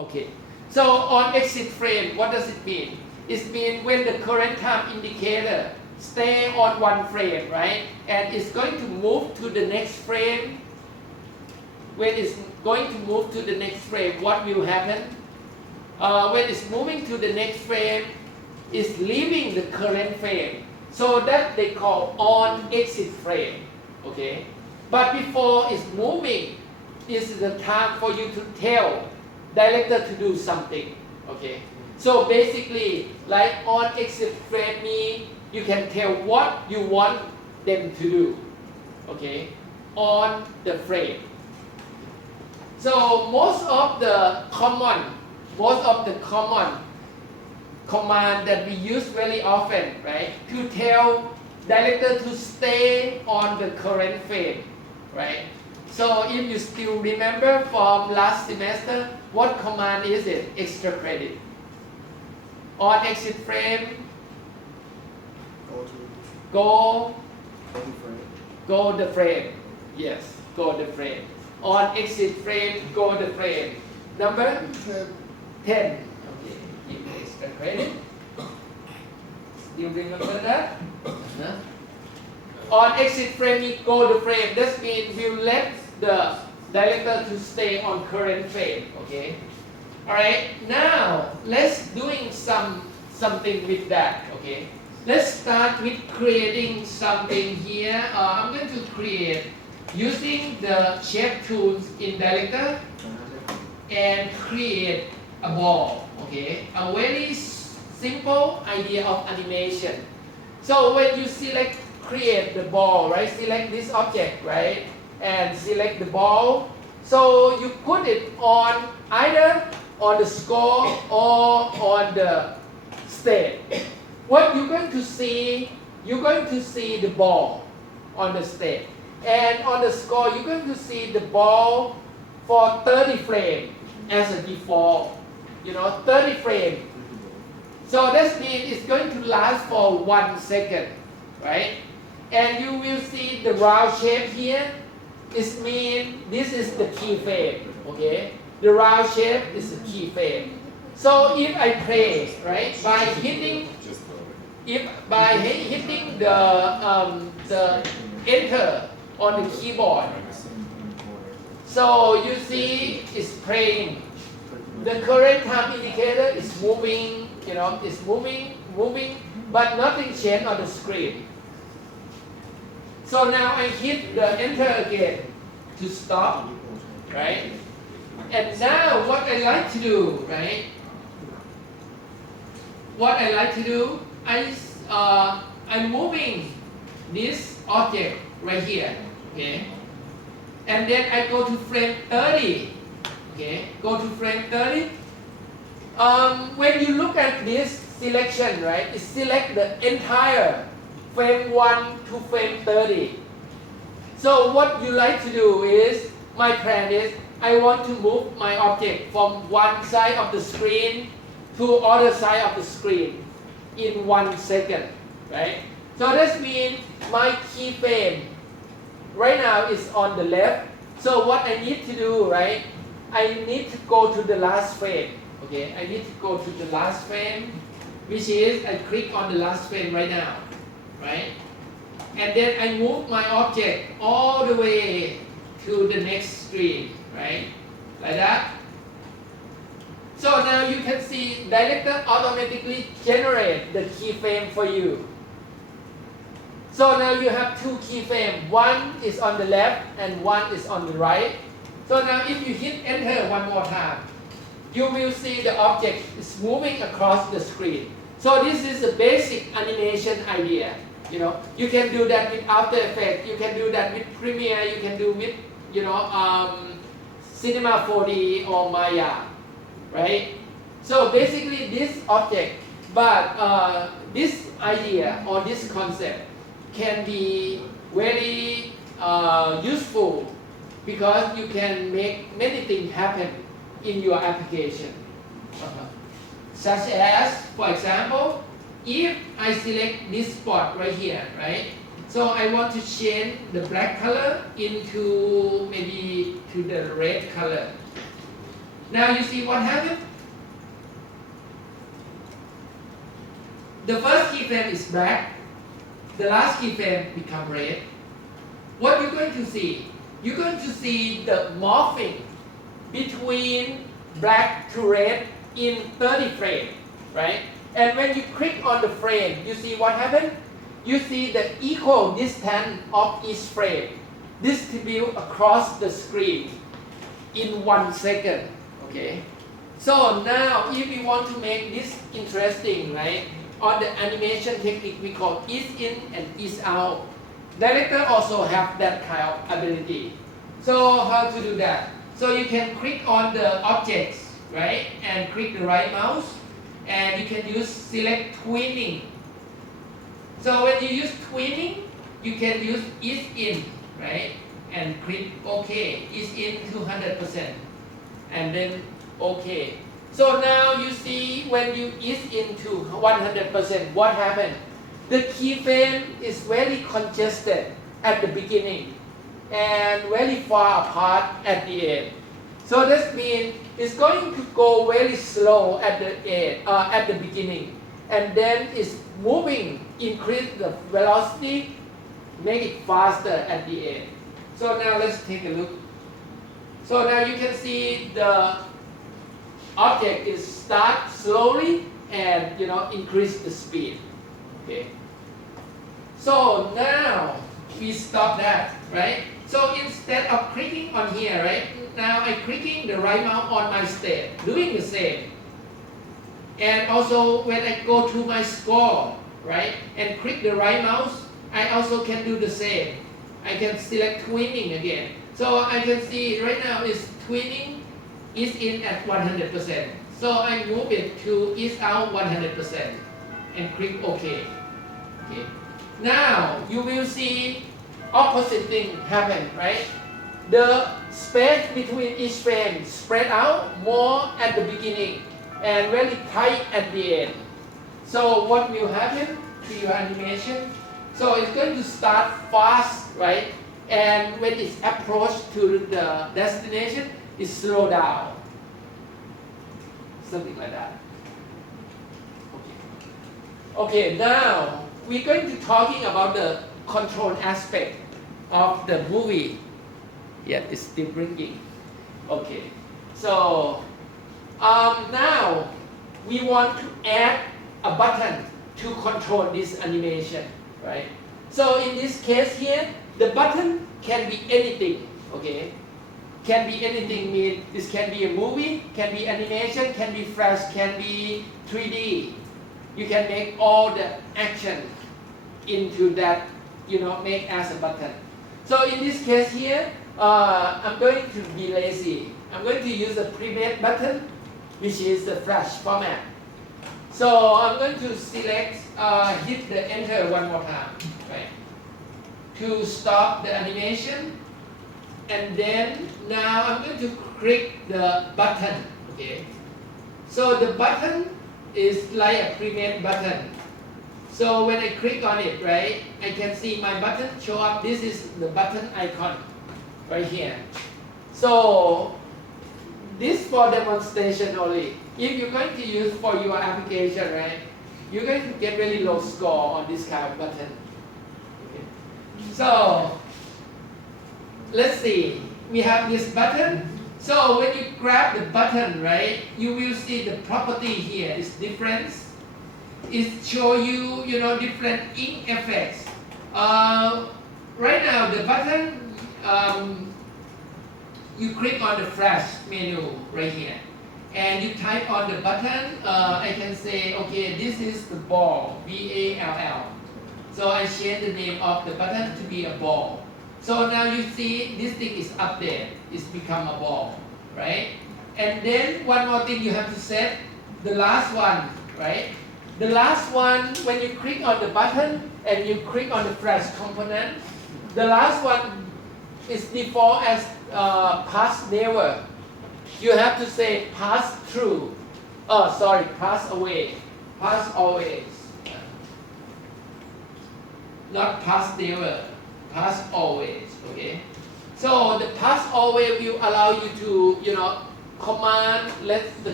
Okay. So on exit frame, what does it mean? It means when the current time indicator stay on one frame, right? And it's going to move to the next frame. When it's going to move to the next frame, what will happen? When it's moving to the next frame, it's leaving the current frame. So that they call on exit frame. Okay. But before it's moving, this is the time for you to tell director to do something. Okay. So basically, like on exit frame mean you can tell what you want them to do. Okay. On the frame. So most of the common command that we use very often, right, to tell director to stay on the current frame, right? So if you still remember from last semester, what command is it? Extra credit. On exit frame, go the frame. Yes, go the frame. On exit frame, go the frame. Number 10. Okay, give me extra credit. Still remember that? On exit frame, go the frame. That means we let the director to stay on current frame. Okay. All right. Now let's doing something with that. Okay. Let's start with creating something here. I'm going to create using the shape tools in director and create a ball. Okay. A very simple idea of animation. So when you select create the ball, right? Select this object, right? And select the ball. So you put it on either on the score or on the stage. What you're going to see the ball on the stage. And on the score, you're going to see the ball for 30 frames as a default. 30 frames. So that means it's going to last for 1 second, right? And you will see the round shape here. It means this is the key frame, okay? The round shape is the key frame. So if I play, right, by hitting the enter on the keyboard, so you see it's playing. The current time indicator is moving, it's moving, but nothing changed on the screen. So now I hit the enter again to stop, right? And now what I like to do, right? I'm moving this object right here, okay? And then I go to frame 30, okay? Go to frame 30. When you look at this selection, right? It select the entire frame 1 to frame 30. So what you like to do is, my plan is, I want to move my object from one side of the screen to other side of the screen in 1 second, right? So that means my key frame right now is on the left. So what I need to do, right? I need to go to the last frame, okay? I need to go to the last frame, which is, I click on the last frame right now, right? And then I move my object all the way to the next screen, right? Like that. So now you can see director automatically generate the keyframe for you. So now you have 2 keyframes. One is on the left and one is on the right. So now if you hit enter one more time, you will see the object is moving across the screen. So this is the basic animation idea. You can do that with After Effects, you can do that with Premiere, you can do with, Cinema 4D or Maya, right? So basically this object, but this idea or this concept can be very useful because you can make many things happen in your application. Such as, for example, if I select this spot right here, right? So I want to change the black color into maybe to the red color. Now you see what happened? The first keyframe is black. The last keyframe become red. What you're going to see? You're going to see the morphing between black to red in 30 frames, right? And when you click on the frame, you see what happened? You see the equal distance of each frame distribute across the screen in 1 second, okay? So now if we want to make this interesting, right? On the animation technique we call ease in and ease out. Director also have that kind of ability. So how to do that? So you can click on the objects, right? And click the right mouse. And you can use select twinning. So when you use twinning, you can use ease in, right? And click OK, ease in to 100%. And then OK. So now you see when you ease into 100%, what happened? The keyframe is very congested at the beginning and very far apart at the end. So that means it's going to go very slow at the end, at the beginning, and then it's moving, increase the velocity, make it faster at the end. So now let's take a look. So now you can see the object is start slowly and increase the speed. Okay. So now we stop that, right? So instead of clicking on here, right? Now I'm clicking the right mouse on my state, doing the same. And also when I go to my score, right? And click the right mouse, I also can do the same. I can select twinning again. So I can see right now is twinning is in at 100%. So I move it to is out 100% and click OK. Okay. Now you will see opposite thing happen, right? The space between each frame spread out more at the beginning and very tight at the end. So what will happen to your animation? So it's going to start fast, right? And when it's approached to the destination, it slow down. Something like that. Okay, now we're going to talking about the control aspect of the movie. Yeah, it's still blinking. Okay, so now we want to add a button to control this animation, right? So in this case here, the button can be anything, okay? Can be anything, mean this can be a movie, can be animation, can be flash, can be 3D. You can make all the action into that, make as a button. So in this case here, I'm going to be lazy. I'm going to use the pre-made button, which is the flash format. So I'm going to select, hit the enter one more time, right? To stop the animation. And then now I'm going to click the button, okay? So the button is like a pre-made button. So when I click on it, right, I can see my button show up. This is the button icon right here. So this for demonstration only. If you're going to use for your application, right, you're going to get really low score on this kind of button. Okay. So let's see. We have this button. So when you grab the button, right, you will see the property here is different. It show you, different ink effects. Right now the button, you click on the flash menu right here, and you type on the button. I can say, okay, this is the ball, B-A-L-L. So I change the name of the button to be a ball. So now you see this thing is up there. It's become a ball, right? And then one more thing you have to set, the last one, right? The last one, when you click on the button and you click on the flash component, the last one is default as pass never. You have to say pass through. Pass away. Pass always. Not pass never. Pass always. Okay. So the pass always will allow you to, command let the